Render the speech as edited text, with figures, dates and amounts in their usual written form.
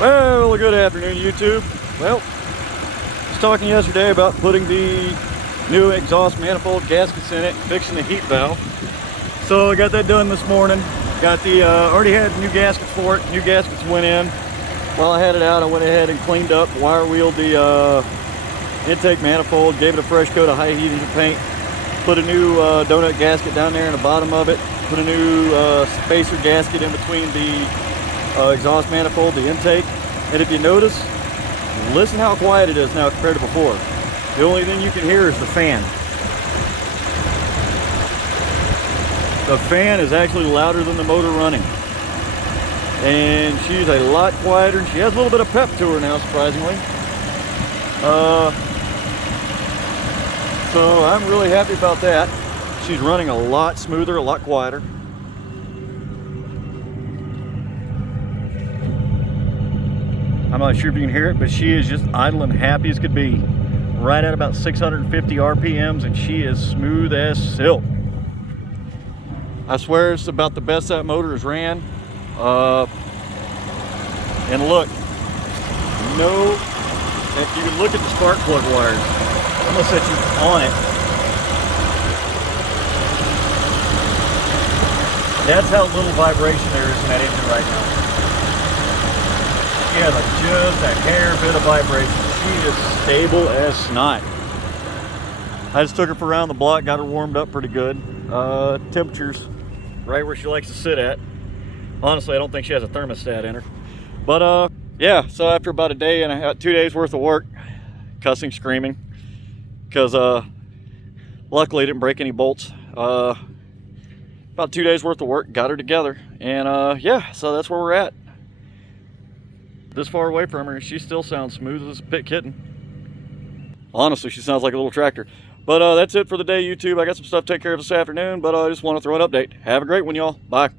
Well, good afternoon, YouTube. Well, I was talking yesterday about putting the new exhaust manifold gaskets in it, fixing the heat valve. So I got that done this morning. Got the already had new gaskets for it. New gaskets went in. While I had it out, I went ahead and cleaned up, wire wheeled the intake manifold, gave it a fresh coat of high adhesion paint, put a new donut gasket down there in the bottom of it, put a new spacer gasket in between the exhaust manifold, the intake. And if you notice, listen how quiet it is now compared to before. The only thing you can hear is the fan. The fan is actually louder than the motor running. And she's a lot quieter. She has a little bit of pep to her now, surprisingly. So I'm really happy about that. She's running a lot smoother, a lot quieter. I'm not sure if you can hear it, but she is just idling happy as could be. Right at about 650 RPMs, and she is smooth as silk. I swear it's about the best that motor has ran. And look, if you can look at the spark plug wires, I'm gonna set you on it. That's how little vibration there is in that engine right now. She has just a hair bit of vibration. She is stable as snot. I just took her for around the block, got her warmed up pretty good. Temperature's right where she likes to sit at. Honestly, I don't think she has a thermostat in her. But yeah, so after about a day and 2 days worth of work, cussing, screaming, because luckily I didn't break any bolts. About 2 days worth of work, got her together, and yeah, so that's where we're at. This far away from her, she still sounds smooth as a pit kitten. Honestly, she sounds like a little tractor. But that's it for the day, YouTube. I got some stuff to take care of this afternoon, but I just want to throw an update. Have a great one, y'all. Bye.